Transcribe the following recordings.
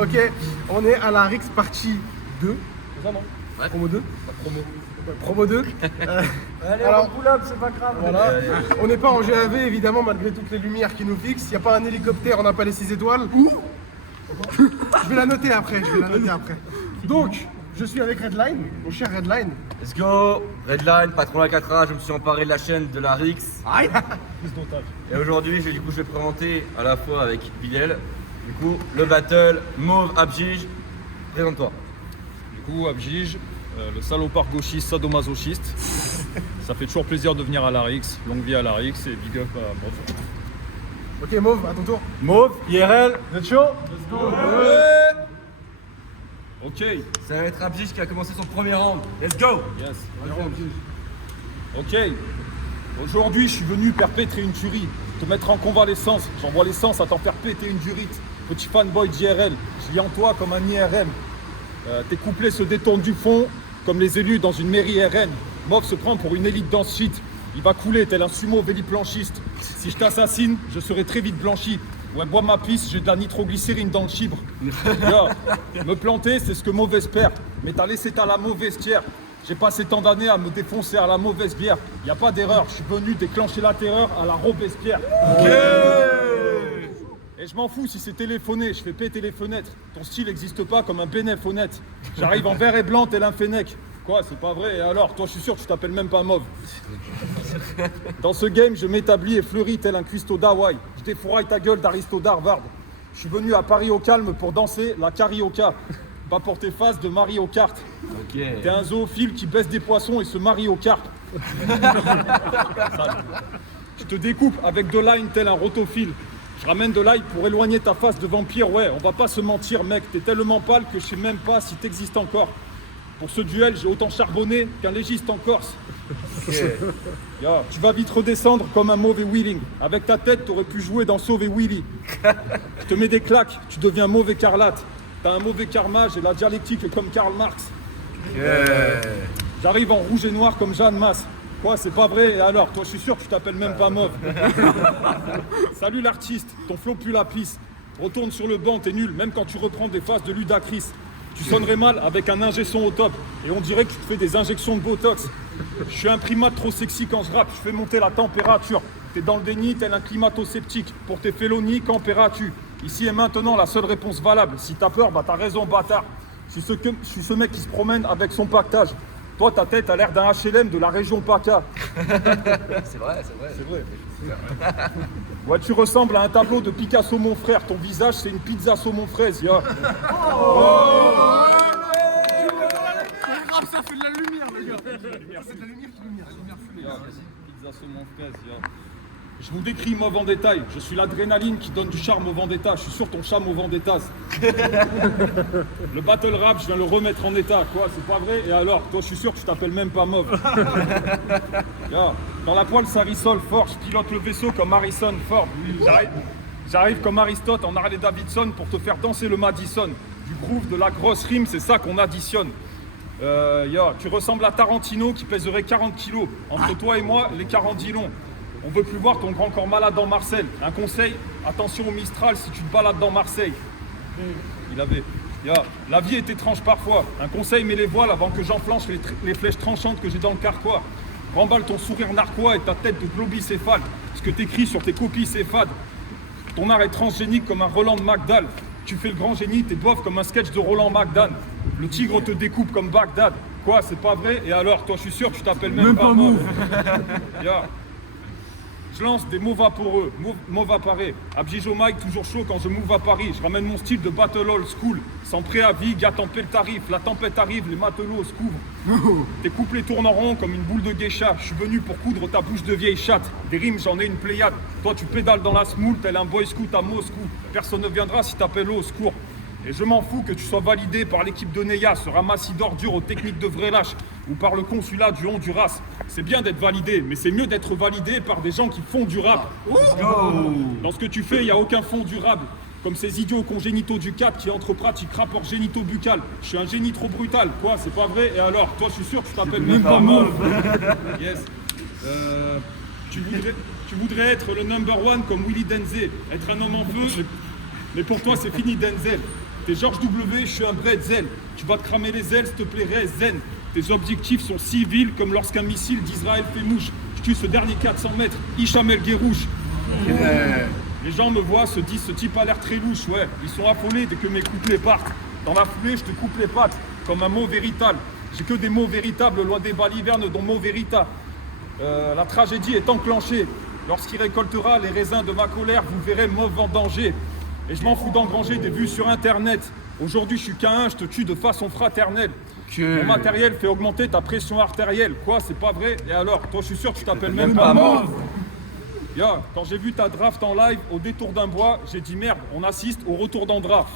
Ok, on est à la Rix partie 2. C'est ça, non? Ouais. Promo 2. Promo. Promo 2. Allez, alors, on pull-up, c'est pas grave. Voilà. On n'est pas en GAV évidemment malgré toutes les lumières qui nous fixent. Il n'y a pas un hélicoptère, on n'a pas les 6 étoiles. Je vais la noter après, Donc, je suis avec Redline, mon cher Redline. Let's go! Redline, patron de la 4A, je me suis emparé de la chaîne de la Rix. Aïe. Prise d'otage. Et aujourd'hui, je vais présenter à la fois avec Bilal, du coup, le battle Mauve Abjij. Présente-toi. Du coup, Abjij, le salopard gauchiste sadomasochiste. Ça fait toujours plaisir de venir à la Rix. Longue vie à la Rix et big up à Mauve. Ok, Mauve, à ton tour. Mauve, IRL, Vous êtes chaud? Let's go! Ok. ça va être Abjij qui a commencé son premier round. Let's go! Yes. Ok. Aujourd'hui, je suis venu perpétrer une tuerie, te mettre en convalescence. J'envoie l'essence à t'en faire péter une durite. Petit fanboy d'IRL, je lis en toi comme un IRM. Tes couplets se détournent du fond comme les élus dans une mairie RN. Mauve se prend pour une élite dans ce shit. Il va couler tel un sumo véliplanchiste. Si je t'assassine, je serai très vite blanchi. Ouais, bois ma pisse, j'ai de la nitroglycérine dans le chibre. Me planter, c'est ce que Mauve espère. Mais t'as laissé ta la mauvaise tière. J'ai passé tant d'années à me défoncer à la mauvaise bière. Y a pas d'erreur, je suis venu déclencher la terreur à la Robespierre. Et je m'en fous si c'est téléphoné, je fais péter les fenêtres. Ton style n'existe pas comme un bénéf honnête. J'arrive en vert et blanc tel un fennec. Quoi, c'est pas vrai? Et alors, toi je suis sûr que tu t'appelles même pas Mauve. Dans ce game, je m'établis et fleuris tel un cuistot d'Hawaï. Je défouraille ta gueule d'Aristo d'Harvard. Je suis venu à Paris au calme pour danser la carioca. Pas pour tes faces de Mario Kart. Ok. T'es un zoophile qui baisse des poissons et se marie aux cartes. Je te découpe avec de l'ail tel un rotophile. Je ramène de l'ail pour éloigner ta face de vampire. Ouais, on va pas se mentir, mec. T'es tellement pâle que je sais même pas si t'existes encore. Pour ce duel, j'ai autant charbonné qu'un légiste en Corse. Yo, tu vas vite redescendre comme un mauvais wheeling. Avec ta tête, t'aurais pu jouer dans Sauver Willy. Je te mets des claques, tu deviens mauvais écarlate. T'as un mauvais karma, j'ai la dialectique comme Karl Marx. J'arrive en rouge et noir comme Jeanne Masse. Quoi, c'est pas vrai? Et alors, toi, je suis sûr que tu t'appelles même pas Mauve. Salut l'artiste, ton flow pue la pisse. Retourne sur le banc, t'es nul, même quand tu reprends des phases de Ludacris. Tu sonnerais mal avec un ingé son au top. Et on dirait que tu te fais des injections de Botox. Je suis un primate trop sexy quand je rappe, je fais monter la température. T'es dans le déni, tel un climato-sceptique. Pour tes félonies, qu'empéras-tu? Ici et maintenant, la seule réponse valable. Si t'as peur, bah t'as raison, bâtard. Je suis ce mec qui se promène avec son pactage. Toi, ta tête a l'air d'un HLM de la région PACA. C'est vrai. C'est vrai. Ouais, tu ressembles à un tableau de Picasso, mon frère. Ton visage, c'est une pizza saumon fraise. Yeah. Ça fait de la lumière, le gars. C'est de la lumière qui lumière. Pizza saumon fraise. Yeah. Je vous décris Mauve en détail. Je suis l'adrénaline qui donne du charme au Vendetta. Je suis sur ton charme au Vendettas. Le battle rap, je viens le remettre en état. Quoi, c'est pas vrai? Et alors, toi, je suis sûr que tu t'appelles même pas Mauve. Yeah. Dans la poêle, ça rissole fort. Je pilote le vaisseau comme Harrison Ford. J'arrive comme Aristote en Harley Davidson pour te faire danser le Madison. Du groove, de la grosse rime, c'est ça qu'on additionne. Tu ressembles à Tarantino qui pèserait 40 kilos. Entre toi et moi, les 40 longs. On veut plus voir ton grand corps malade dans Marseille. Un conseil, attention au Mistral si tu te balades dans Marseille. Il avait. La vie est étrange parfois. Un conseil, mets les voiles avant que j'enflanche les flèches tranchantes que j'ai dans le carquois. Remballe ton sourire narquois et ta tête de globicéphale. Ce que t'écris sur tes copies, c'est fade. Ton art est transgénique comme un Roland McDowell. Tu fais le grand génie, t'es bof comme un sketch de Roland McDan. Le tigre te découpe comme Bagdad. Quoi, c'est pas vrai? Et alors, toi, je suis sûr que tu t'appelles même pas Mauve. Je lance des mots vaporeux, mots apparaît. Abjij au mic, toujours chaud quand je m'ouvre à Paris. Je ramène mon style de battle old school. Sans préavis, gars tempête le tarif. La tempête arrive, les matelots se couvrent. Tes couplets tournent en rond comme une boule de geisha. Je suis venu pour coudre ta bouche de vieille chatte. Des rimes, j'en ai une pléiade. Toi, tu pédales dans la smoule, tel un boy scout à Moscou. Personne ne viendra si t'appelles au secours. Et je m'en fous que tu sois validé par l'équipe de Neya, ce ramassis d'ordures aux techniques de vrai lâche, ou par le consulat du Honduras. C'est bien d'être validé, mais c'est mieux d'être validé par des gens qui font du rap. Dans ce que tu fais, il n'y a aucun fond durable. Comme ces idiots congénitaux du cap qui entrepratiquent rapport génito-buccal. Je suis un génie trop brutal. Quoi, c'est pas vrai? Et alors, toi, je suis sûr que tu t'appelles même pas Mauve. Yes. Tu voudrais être le number one comme Willy Denzé, être un homme en feu, mais pour toi, c'est fini Denzel. T'es George W, je suis un bretzel. Tu vas te cramer les ailes, s'il te plairait, zen. Tes objectifs sont civils comme lorsqu'un missile d'Israël fait mouche. Je tue ce dernier 400 mètres, Hicham El Guerrouche. Les gens me voient, se disent ce type a l'air très louche, ouais. Ils sont affolés dès que mes couplets partent. Dans la foulée, je te coupe les pattes, comme un mot véritable. J'ai que des mots véritables, loin des balivernes dont mot vérita. La tragédie est enclenchée. Lorsqu'il récoltera les raisins de ma colère, vous verrez mauve en danger. Et je m'en fous d'engranger des vues sur internet. Aujourd'hui, je suis qu'un, je te tue de façon fraternelle. Mon matériel fait augmenter ta pression artérielle. Quoi, c'est pas vrai? Et alors, toi, je suis sûr que tu t'appelles même pas Mauve. Yo, quand j'ai vu ta draft en live au détour d'un bois, j'ai dit merde, on assiste au retour d'Andra.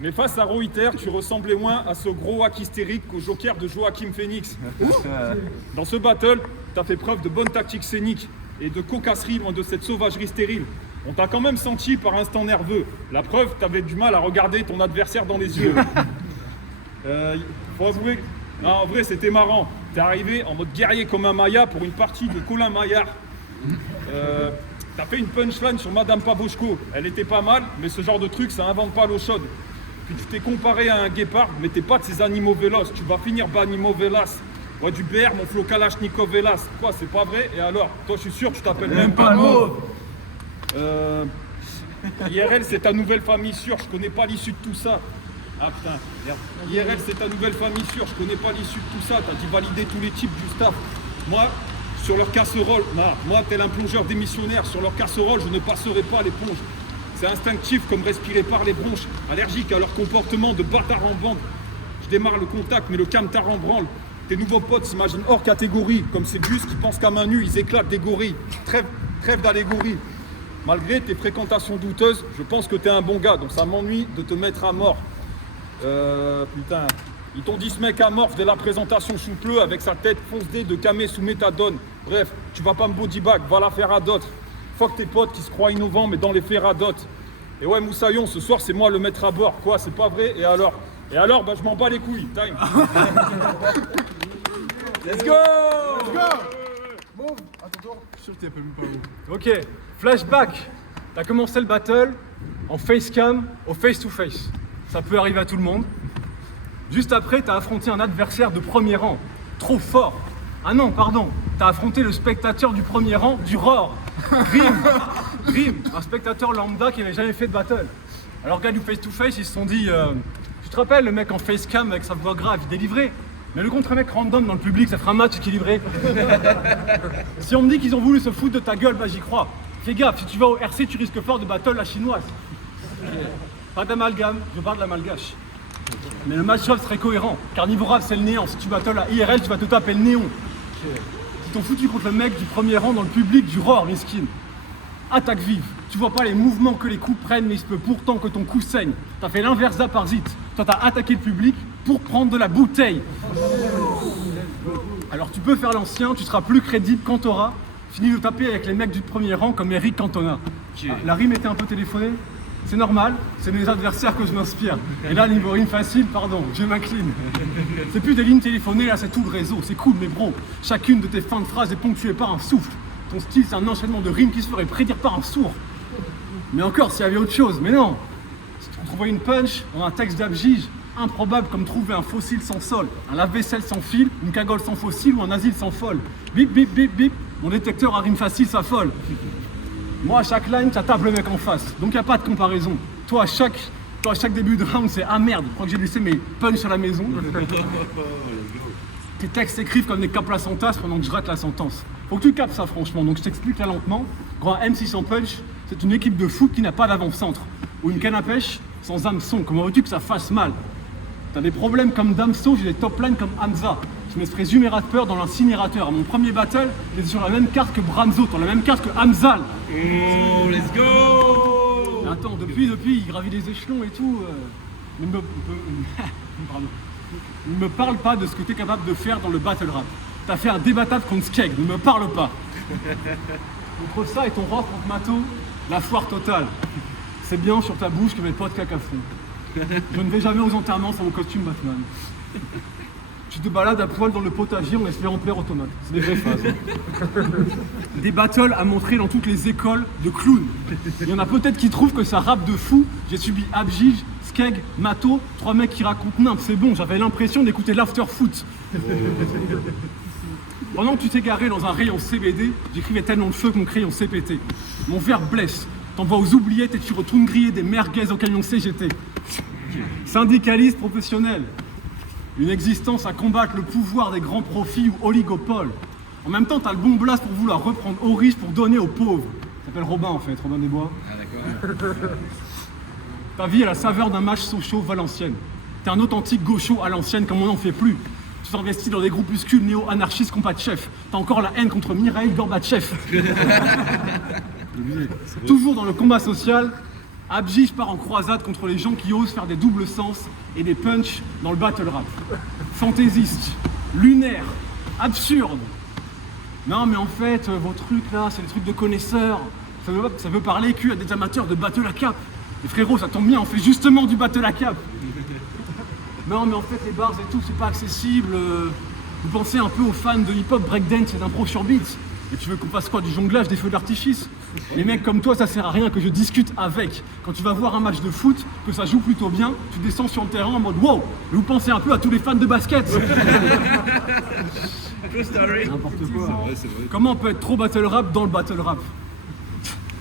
Mais face à Reuter, tu ressemblais moins à ce gros hack hystérique qu'au Joker de Joachim Phoenix. Dans ce battle, t'as fait preuve de bonne tactique scénique et de cocasserie loin de cette sauvagerie stérile. On t'a quand même senti par instant nerveux. La preuve, t'avais du mal à regarder ton adversaire dans les yeux. Faut avouer, non, en vrai, c'était marrant. T'es arrivé en mode guerrier comme un Maya pour une partie de Colin Maillard. T'as fait une punchline sur Madame Pavoshko. Elle était pas mal, mais ce genre de truc, ça invente pas l'eau chaude. Puis tu t'es comparé à un guépard, mais t'es pas de ces animaux véloces. Tu vas finir banimo vélas. Ouais, du BR, mon flow Kalachnikov vélas. Quoi, c'est pas vrai? Et alors? Toi, je suis sûr, tu t'appelles même pas Mauve. IRL, c'est ta nouvelle famille sûre. Je connais pas l'issue de tout ça. Ah putain, merde. IRL, c'est ta nouvelle famille sûre. Je connais pas l'issue de tout ça. T'as dit valider tous les types du staff. Moi, sur leur casserole, non, moi, tel un plongeur démissionnaire, sur leur casserole, je ne passerai pas l'éponge. C'est instinctif comme respirer par les bronches. Allergique à leur comportement de bâtard en bande. Je démarre le contact, mais le camtar en branle. Tes nouveaux potes s'imaginent hors catégorie. Comme ces gus qui pensent qu'à main nue, ils éclatent des gorilles. Trêve d'allégorie. Malgré tes fréquentations douteuses, je pense que t'es un bon gars, donc ça m'ennuie de te mettre à mort. Putain, ils t'ont dit ce mec amorphe dès la présentation soupleux avec sa tête foncée de camé sous méthadone. Bref, tu vas pas me bodybag, va la faire à d'autres. Fuck tes potes qui se croient innovants mais dans les faits radotent. Et ouais Moussaillon, ce soir c'est moi le maître à bord. Quoi, c'est pas vrai? Et alors? Bah je m'en bats les couilles, time. Let's go! Let's go! Mauve, à ton tour. Je suis sûr que tu appelles même pas Mauve. Ok, flashback. T'as commencé le battle en facecam au face-to-face. Ça peut arriver à tout le monde. Juste après, t'as affronté un adversaire de premier rang. Trop fort. Ah non, pardon. T'as affronté le spectateur du premier rang du Roar. Rim, un spectateur lambda qui n'avait jamais fait de battle. Alors, gars du face-to-face, ils se sont dit... tu te rappelles, le mec en facecam avec sa voix grave, il délivrait. Mais le contre-mec random dans le public, ça fera un match équilibré. Si on me dit qu'ils ont voulu se foutre de ta gueule, bah j'y crois. Fais gaffe, si tu vas au RC, tu risques fort de battle la chinoise. Pas d'amalgame, je parle de la malgache. Mais le match-up serait cohérent, car niveau rap, c'est le néant. Si tu battles à IRL, tu vas te taper le néon. Ils t'ont foutu contre le mec du premier rang dans le public du Roar, miskin. Attaque vive. Tu vois pas les mouvements que les coups prennent, mais il se peut pourtant que ton coup saigne. T'as fait l'inverse d'Aparzit. Toi, t'as attaqué le public pour prendre de la bouteille. Alors tu peux faire l'ancien, tu seras plus crédible quand t'auras fini de taper avec les mecs du premier rang comme Eric Cantona. Ah, la rime était un peu téléphonée. C'est normal, c'est mes adversaires que je m'inspire. Et là, niveau rime facile, pardon, je m'incline. C'est plus des lignes téléphonées, là, c'est tout le réseau. C'est cool, mais bro, chacune de tes fins de phrases est ponctuée par un souffle. Ton style, c'est un enchaînement de rimes qui se ferait prédire par un sourd. Mais encore, s'il y avait autre chose, mais non. Si tu trouvais une punch dans un texte d'Abjige, improbable comme trouver un fossile sans sol, un lave-vaisselle sans fil, une cagole sans fossile ou un asile sans folle. Bip, bip, bip, bip, mon détecteur à rime facile s'affole. Moi, à chaque line, ça tape le mec en face. Donc, y a pas de comparaison. Toi, à chaque début de round, c'est « Ah merde, je crois que j'ai laissé mes punchs à la maison. » Tes textes s'écrivent comme des caplacentas pendant que je rate la sentence. Faut que tu captes ça, franchement. Donc, je t'explique là lentement. Grand MC sans punch, c'est une équipe de foot qui n'a pas d'avant-centre. Ou une canne à pêche sans hameçon. Comment veux-tu que ça fasse mal? T'as des problèmes comme Damso, j'ai des top lines comme Hamza. Je me suis présumé rappeur dans l'incinérateur. À mon premier battle, j'étais sur la même carte que Bramzo, sur la même carte que Hamzal. Oh, let's go! Mais attends, depuis, il gravit les échelons et tout. Pardon. Ne me parle pas de ce que tu es capable de faire dans le battle rap. T'as fait un débattable contre Skeg, ne me parle pas. Entre ça et ton rap contre Mato, la foire totale. C'est bien sur ta bouche que mes potes caca font. Je ne vais jamais aux enterrements sans mon costume Batman. Tu te balades à poil dans le potager en espérant plaire aux tomates. C'est des vraies phases. Des battles à montrer dans toutes les écoles de clowns. Il y en a peut-être qui trouvent que ça rappe de fou. J'ai subi Abjige, Skeg, Mato, 3 mecs qui racontent nimp. C'est bon, j'avais l'impression d'écouter l'after foot. Pendant que tu t'es garé dans un rayon CBD, j'écrivais tellement de feu que mon crayon s'est pété. Mon verre blesse. T'envoies aux oubliettes et tu retournes griller des merguez au camion CGT. Syndicaliste professionnel. Une existence à combattre le pouvoir des grands profits ou oligopoles. En même temps, t'as le bon blast pour vouloir reprendre aux riches pour donner aux pauvres. Il s'appelle Robin en fait, Robin Desbois. Ah d'accord. Ta vie a la saveur d'un match Sochaux Valenciennes. T'es un authentique gaucho à l'ancienne comme on n'en fait plus. Tu t'investis dans des groupuscules néo-anarchistes compas de chef. T'as encore la haine contre Mikhail Gorbatchev. Toujours dans le combat social, Abjige part en croisade contre les gens qui osent faire des doubles sens et des punchs dans le battle rap. Fantaisiste, lunaire, absurde. Non mais en fait, vos trucs là, c'est des trucs de connaisseurs. Ça veut parler à des amateurs de battle à cap. Et frérot, ça tombe bien, on fait justement du battle à cap. Non mais en fait, les bars et tout, c'est pas accessible. Vous pensez un peu aux fans de hip-hop, breakdance et d'impro sur beats. Et tu veux qu'on fasse quoi, du jonglage, des feux d'artifice? Les mecs comme toi, ça sert à rien que je discute avec. Quand tu vas voir un match de foot, que ça joue plutôt bien, tu descends sur le terrain en mode wow, vous pensez un peu à tous les fans de basket. N'importe quoi. Ouais, c'est vrai. Comment on peut être trop battle rap dans le battle rap?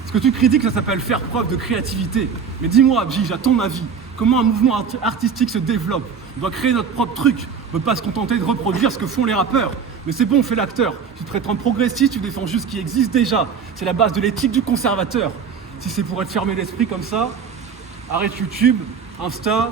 Ce que tu critiques, ça s'appelle faire preuve de créativité. Mais dis-moi, Abjige, à ton avis, comment un mouvement artistique se développe? On doit créer notre propre truc. On ne peut pas se contenter de reproduire ce que font les rappeurs. Mais c'est bon, on fait l'acteur. Tu te prétends progressiste, tu défends juste ce qui existe déjà. C'est la base de l'éthique du conservateur. Si c'est pour être fermé d'esprit comme ça, arrête YouTube, Insta,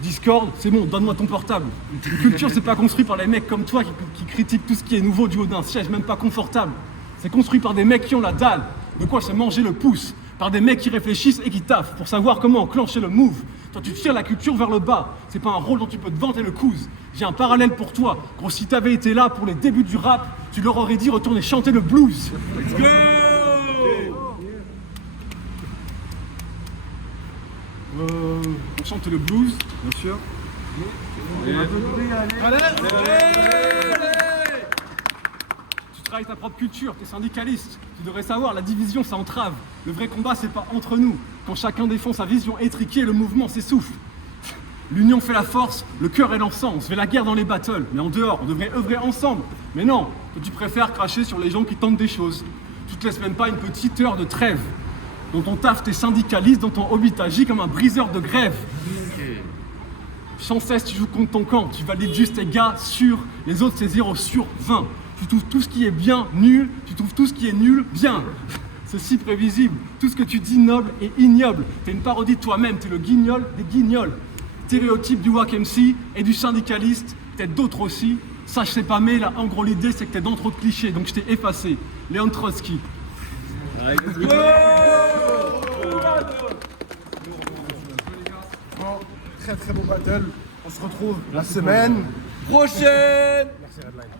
Discord, c'est bon, donne-moi ton portable. Une culture, c'est pas construit par les mecs comme toi qui critiquent tout ce qui est nouveau du haut d'un siège, même pas confortable. C'est construit par des mecs qui ont la dalle, de quoi se manger le pouce, par des mecs qui réfléchissent et qui taffent pour savoir comment enclencher le move. Toi, tu tires la culture vers le bas. C'est pas un rôle dont tu peux te vanter le couze. J'ai un parallèle pour toi. Gros, si t'avais été là pour les débuts du rap, tu leur aurais dit retourner chanter le blues. Let's go. On chante le blues, bien sûr. Tu travailles ta propre culture, t'es syndicaliste. Tu devrais savoir, la division, ça entrave. Le vrai combat, c'est pas entre nous. Quand chacun défend sa vision étriquée, le mouvement s'essouffle. L'union fait la force, le cœur est l'encens. On se fait la guerre dans les battles, mais en dehors, on devrait œuvrer ensemble. Mais non, toi, tu préfères cracher sur les gens qui tentent des choses. Tu te laisses même pas une petite heure de trêve. Dans ton taf, t'es syndicaliste, dans ton hobby, t'agis comme un briseur de grève. Sans cesse, tu joues contre ton camp, tu valides juste tes gars sur, les autres c'est 0 sur 20. Tu trouves tout ce qui est bien nul, tu trouves tout ce qui est nul bien. C'est si prévisible, tout ce que tu dis noble et ignoble. T'es une parodie de toi-même, t'es le guignol des guignols. Stéréotype du wack MC et du syndicaliste, peut-être d'autres aussi. Ça je sais pas, mais là en gros l'idée c'est que t'es dans trop de clichés, donc je t'ai effacé. Léon Trotsky. Bon, très très beau battle. On se retrouve la semaine Prochaine. Merci Redline.